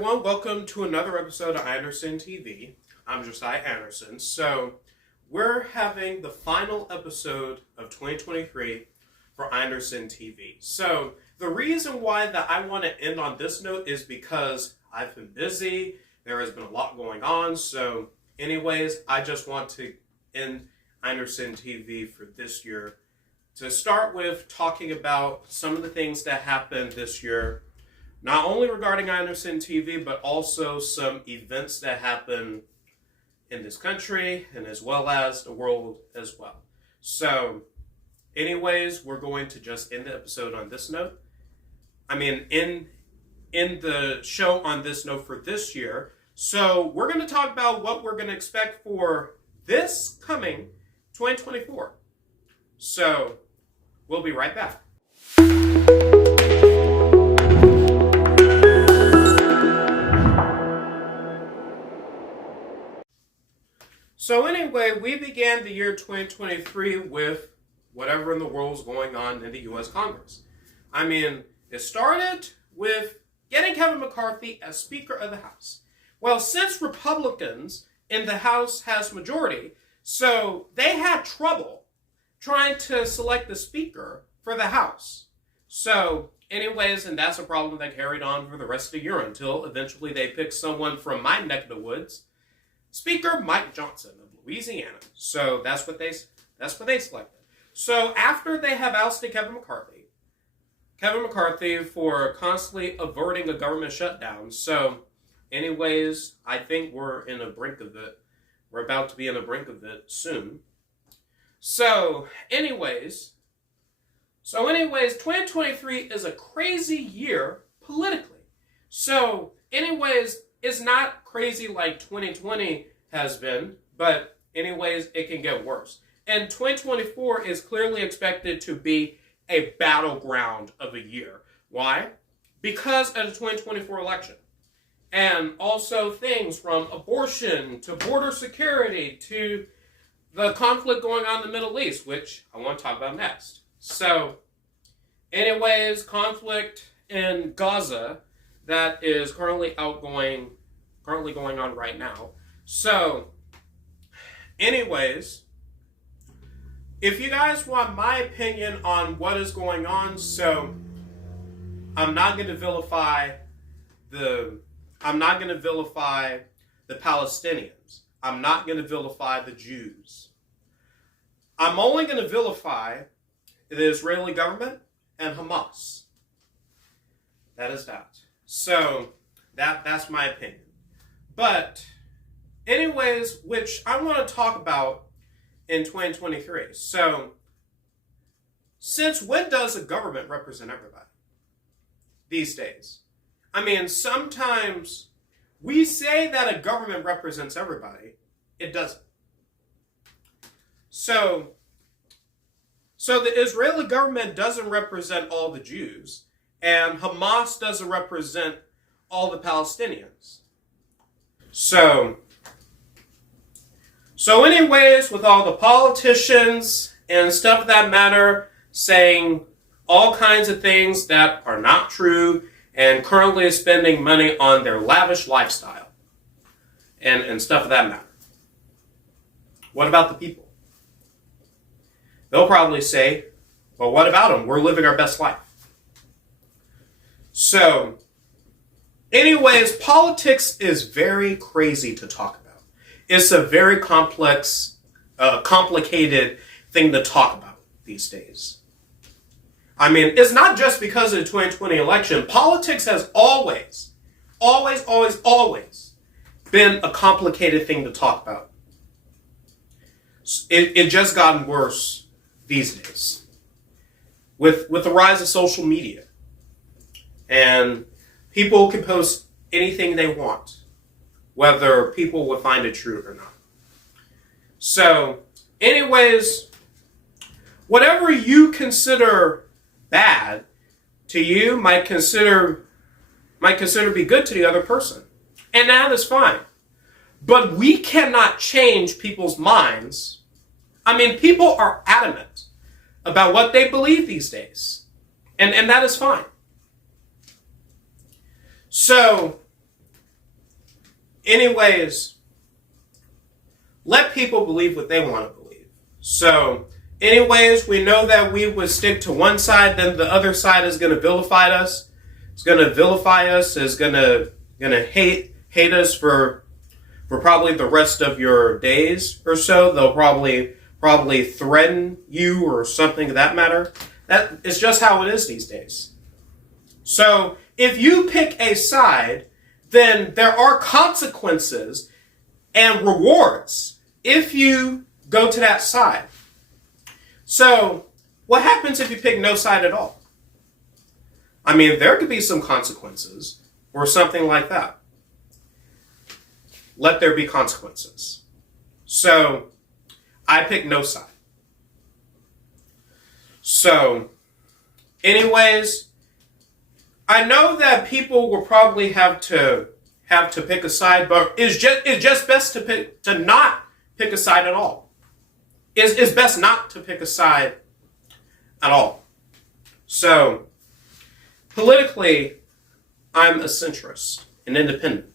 everyone, welcome to another episode of Anderson TV. I'm Josiah Anderson. So, we're having the final episode of 2023 for Anderson TV. So, the reason why that I want to end on this note is because I've been busy, there has been a lot going on, so anyways, I just want to end Anderson TV for this year. To start with, talking about some of the things that happened this year, not only regarding Anderson TV, but also some events that happen in this country and as well as the world as well. So, anyways, we're going to just end the episode on this note. In the show on this note for this year. So, we're going to talk about what we're going to expect for this coming 2024. So, we'll be right back. So anyway, we began the year 2023 with whatever in the world's going on in the U.S. Congress. It started with getting Kevin McCarthy as Speaker of the House. Well, since Republicans in the House has majority, so they had trouble trying to select the Speaker for the House. So anyways, and that's a problem that carried on for the rest of the year until eventually they picked someone from my neck of the woods, Speaker Mike Johnson of Louisiana. So that's what they selected. So after they have ousted Kevin McCarthy for constantly averting a government shutdown. So anyways, I think we're in the brink of it. We're about to be in the brink of it soon. So anyways, 2023 is a crazy year politically. So anyways, it's not crazy like 2020 has been, but anyways, it can get worse. And 2024 is clearly expected to be a battleground of a year. Why? Because of the 2024 election. And also things from abortion to border security to the conflict going on in the Middle East, which I want to talk about next. So, anyways, conflict in Gaza that is currently going on right now. So, anyways, if you guys want my opinion on what is going on, so I'm not going to vilify the Palestinians. I'm not going to vilify the Jews. I'm only going to vilify the Israeli government and Hamas. That is that. So, that's my opinion. But, anyways, which I want to talk about in 2023. So, since when does a government represent everybody? These days. Sometimes we say that a government represents everybody. It doesn't. So the Israeli government doesn't represent all the Jews, and Hamas doesn't represent all the Palestinians. So anyways, with all the politicians and stuff of that matter saying all kinds of things that are not true and currently spending money on their lavish lifestyle and stuff of that matter. What about the people? They'll probably say, well, what about them? We're living our best life. So, anyways, politics is very crazy to talk about. It's a very complex, complicated thing to talk about these days. It's not just because of the 2020 election. Politics has always been a complicated thing to talk about. It just gotten worse these days. With the rise of social media. And people can post anything they want, whether people would find it true or not. So, anyways, whatever you consider bad to you might consider be good to the other person. And that is fine. But we cannot change people's minds. People are adamant about what they believe these days. And that is fine. So, anyways, let people believe what they want to believe. So, anyways, we know that we would stick to one side, then the other side is going to vilify us. It's going to vilify us. Is going to hate us for probably the rest of your days or so. They'll probably threaten you or something of that matter. That is just how it is these days. So if you pick a side, then there are consequences and rewards if you go to that side. So what happens if you pick no side at all? I mean, there could be some consequences or something like that. Let there be consequences. So I pick no side. So anyways, I know that people will probably have to pick a side, but it's just best to not pick a side at all. It's best not to pick a side at all. So politically, I'm a centrist, an independent.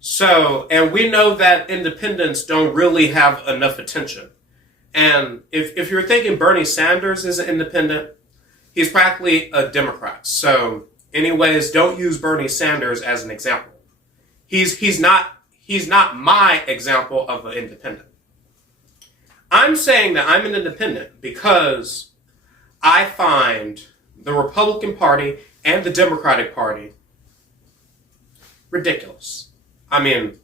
So, and we know that independents don't really have enough attention. And if you're thinking Bernie Sanders is an independent, he's practically a Democrat. So, anyways, don't use Bernie Sanders as an example. He's not my example of an independent. I'm saying that I'm an independent because I find the Republican Party and the Democratic Party ridiculous. I mean,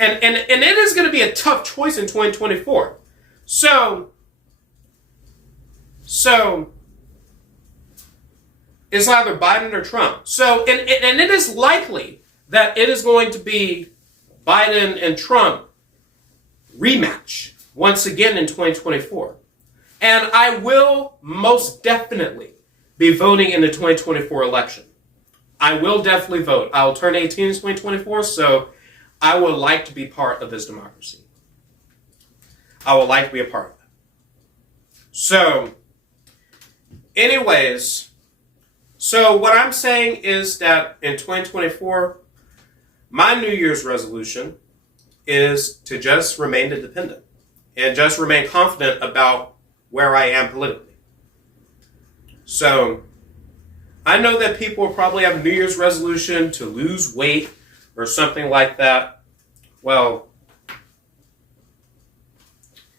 and it is going to be a tough choice in 2024. So it's either Biden or Trump. So, and it is likely that it is going to be Biden and Trump rematch once again in 2024. And I will most definitely be voting in the 2024 election. I will definitely vote. I will turn 18 in 2024, so I would like to be part of this democracy. I would like to be a part of that. So, anyways, so what I'm saying is that in 2024, my New Year's resolution is to just remain independent and just remain confident about where I am politically. So, I know that people probably have a New Year's resolution to lose weight or something like that. Well,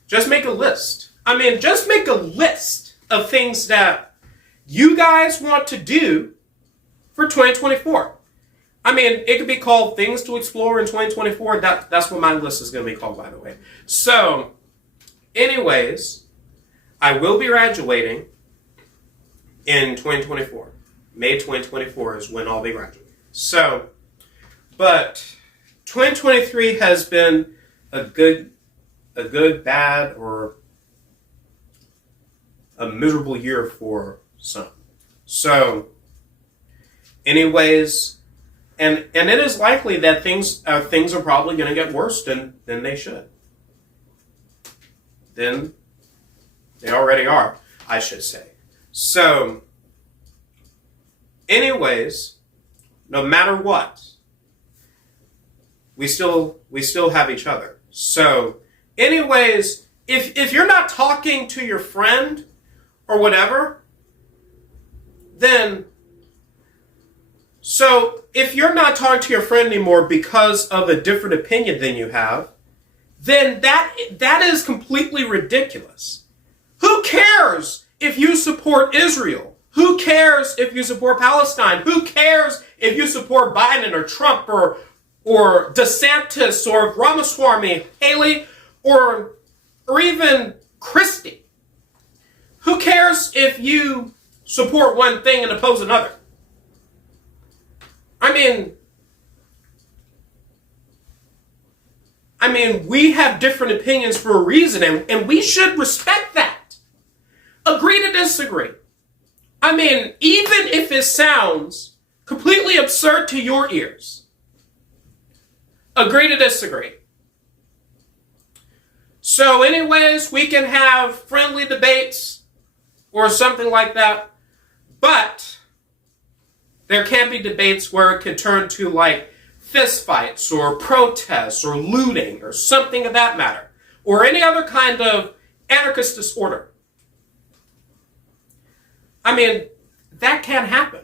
just make a list. I mean, just make a list of things that you guys want to do for 2024. I mean, it could be called Things to Explore in 2024. That's what my list is going to be called, by the way. So, anyways, I will be graduating in 2024. May 2024 is when I'll be graduating. So, but 2023 has been a good, bad, or a miserable year for some. So, anyways, and it is likely that things are probably going to get worse than they should. Then they already are, I should say. So, anyways, no matter what, we still have each other. So, anyways, if you're not talking to your friend or whatever, then, so if you're not talking to your friend anymore because of a different opinion than you have, then that is completely ridiculous. Who cares if you support Israel? Who cares if you support Palestine? Who cares if you support Biden or Trump or DeSantis or Ramaswamy, Haley, or even Christie? Who cares if you support one thing and oppose another? I mean, we have different opinions for a reason, and we should respect that. Agree to disagree. I mean, even if it sounds completely absurd to your ears, agree to disagree. So anyways, we can have friendly debates or something like that, but there can be debates where it could turn to like fistfights or protests or looting or something of that matter, or any other kind of anarchist disorder. I mean, that can happen.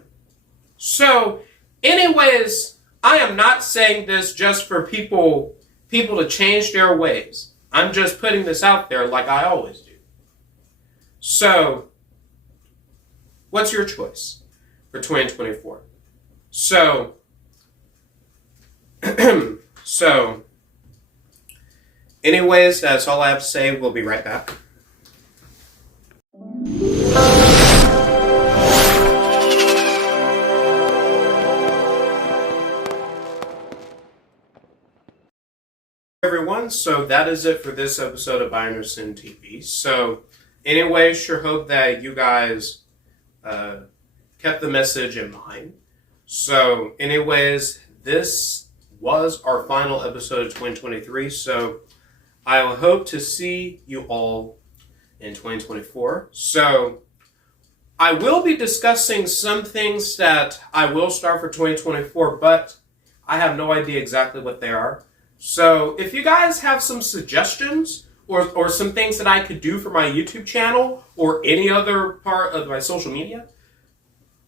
So, anyways, I am not saying this just for people to change their ways. I'm just putting this out there like I always do. So, what's your choice for 2024? So, anyways, that's all I have to say. We'll be right back. Everyone, so that is it for this episode of Anderson TV. So, anyway, sure hope that you guys kept the message in mind. So, anyways, this was our final episode of 2023. So, I will hope to see you all in 2024. So, I will be discussing some things that I will start for 2024, but I have no idea exactly what they are. So if you guys have some suggestions or some things that I could do for my YouTube channel or any other part of my social media,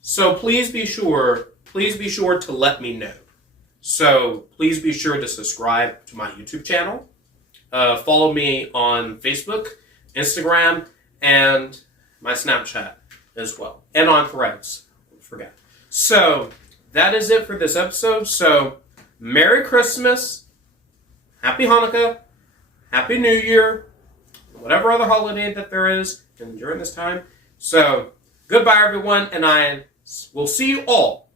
so please be sure to let me know. So please be sure to subscribe to my YouTube channel. Follow me on Facebook, Instagram, and my Snapchat as well. And on Threads. Don't forget. So that is it for this episode. So Merry Christmas. Happy Hanukkah, Happy New Year, whatever other holiday that there is during this time. So, goodbye everyone, and I will see you all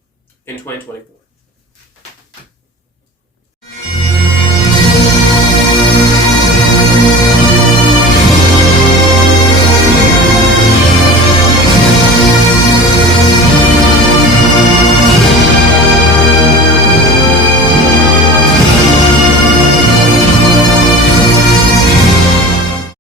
in 2024.